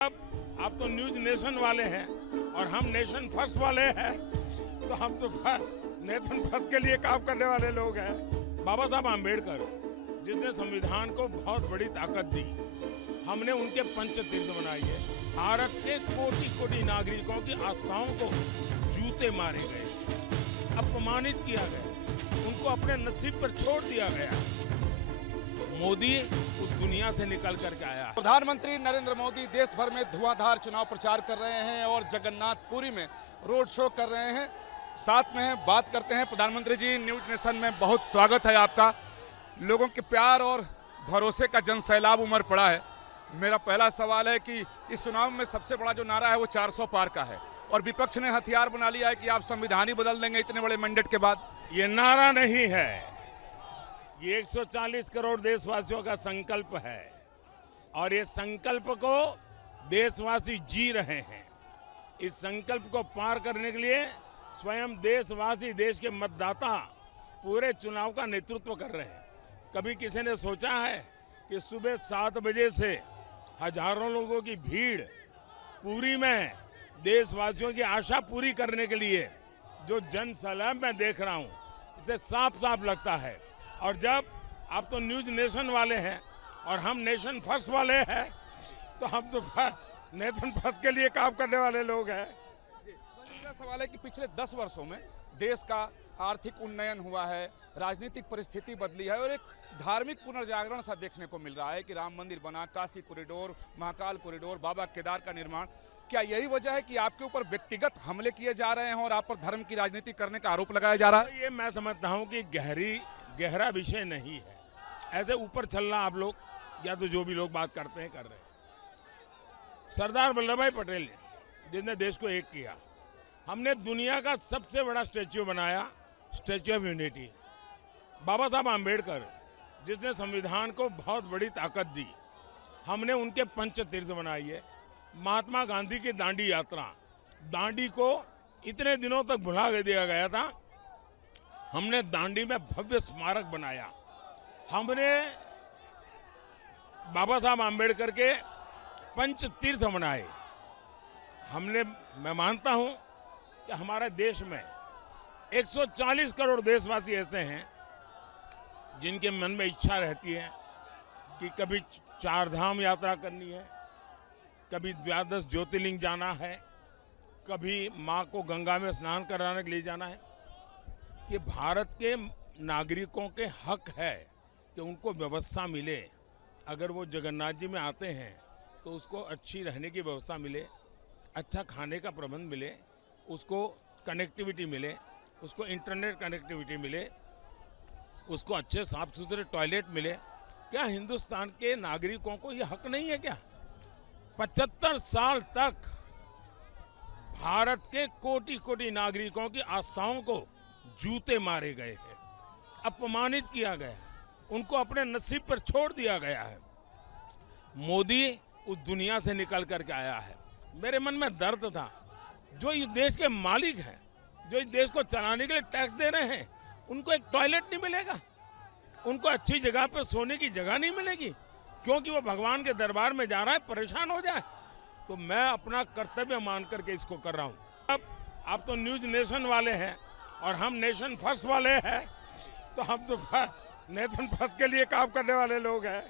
अब आप तो न्यूज नेशन वाले हैं और हम नेशन फर्स्ट वाले हैं, तो हम तो नेशन फर्स्ट के लिए काम करने वाले लोग हैं। बाबा साहब आम्बेडकर जिसने संविधान को बहुत बड़ी ताकत दी, हमने उनके पंचतीर्थ बनाई है। भारत के कोटि कोटि नागरिकों की आस्थाओं को जूते मारे गए, अपमानित किया गया, उनको अपने नसीब पर छोड़ दिया गया। मोदी उस दुनिया से निकल करके आया है। प्रधानमंत्री नरेंद्र मोदी देश भर में धुआंधार चुनाव प्रचार कर रहे हैं और जगन्नाथपुरी में रोड शो कर रहे हैं। साथ में बात करते हैं प्रधानमंत्री जी। न्यूज नेशन में बहुत स्वागत है आपका। लोगों के प्यार और भरोसे का जन सैलाब उमड़ पड़ा है। मेरा पहला सवाल है कि इस चुनाव में सबसे बड़ा जो नारा है वो 400 पार का है और विपक्ष ने हथियार बना लिया है कि आप संविधान ही बदल देंगे इतने बड़े मैंडेट के बाद। ये नारा नहीं है, ये 140 करोड़ देशवासियों का संकल्प है और ये संकल्प को देशवासी जी रहे हैं। इस संकल्प को पार करने के लिए स्वयं देशवासी, देश के मतदाता पूरे चुनाव का नेतृत्व कर रहे हैं। कभी किसी ने सोचा है कि सुबह 7 बजे से हजारों लोगों की भीड़ पूरी में देशवासियों की आशा पूरी करने के लिए जो जन सैलाब मैं देख रहा हूँ, इसे साफ साफ लगता है। और जब आप तो न्यूज नेशन वाले हैं और हम नेशन फर्स्ट वाले हैं, तो हम तो नेशन फर्स्ट के लिए काम करने वाले लोग हैं। मेरा सवाल है कि पिछले 10 वर्षों में देश का आर्थिक उन्नयन हुआ है, राजनीतिक परिस्थिति बदली है और एक धार्मिक पुनर्जागरण सा देखने को मिल रहा है कि राम मंदिर बना, काशी कॉरिडोर, महाकाल कॉरिडोर, बाबा केदार का निर्माण। क्या यही वजह है कि आपके ऊपर व्यक्तिगत हमले किए जा रहे हैं और आप पर धर्म की राजनीति करने का आरोप लगाया जा रहा है? ये मैं समझता हूँ कि गहरा विषय नहीं है। ऐसे ऊपर चलना आप लोग या तो जो भी लोग बात करते हैं कर रहे हैं। सरदार वल्लभ भाई पटेल ने जिसने देश को एक किया, हमने दुनिया का सबसे बड़ा स्टैच्यू बनाया, स्टैच्यू ऑफ यूनिटी। बाबा साहब आम्बेडकर जिसने संविधान को बहुत बड़ी ताकत दी, हमने उनके पंचतीर्थ बनाई है। महात्मा गांधी की दांडी यात्रा, दांडी को इतने दिनों तक भुला दिया गया था, हमने दांडी में भव्य स्मारक बनाया। हमने बाबा साहब आम्बेडकर के पंचतीर्थ बनाए। मैं मानता हूं कि हमारे देश में 140 करोड़ देशवासी ऐसे हैं जिनके मन में इच्छा रहती है कि कभी 4 धाम यात्रा करनी है, कभी 12 ज्योतिर्लिंग जाना है, कभी माँ को गंगा में स्नान कराने के लिए जाना है। ये भारत के नागरिकों के हक है कि उनको व्यवस्था मिले। अगर वो जगन्नाथ जी में आते हैं तो उसको अच्छी रहने की व्यवस्था मिले, अच्छा खाने का प्रबंध मिले, उसको कनेक्टिविटी मिले, उसको इंटरनेट कनेक्टिविटी मिले, उसको अच्छे साफ सुथरे टॉयलेट मिले। क्या हिंदुस्तान के नागरिकों को ये हक नहीं है क्या? 75 साल तक भारत के कोटि कोटि नागरिकों की आस्थाओं को जूते मारे गए हैं, अपमानित किया गया, उनको अपने नसीब पर छोड़ दिया गया है। मोदी उस दुनिया से निकल करके आया है। मेरे मन में दर्द था, जो इस देश के मालिक हैं, जो इस देश को चलाने के लिए टैक्स दे रहे हैं, उनको एक टॉयलेट नहीं मिलेगा, उनको अच्छी जगह पर सोने की जगह नहीं मिलेगी, क्योंकि वो भगवान के दरबार में जा रहा है, परेशान हो जाए। तो मैं अपना कर्तव्य मान करके इसको कर रहा हूँ। अब आप तो न्यूज नेशन वाले हैं और हम नेशन फर्स्ट वाले हैं, तो हम तो नेशन फर्स्ट के लिए काम करने वाले लोग हैं।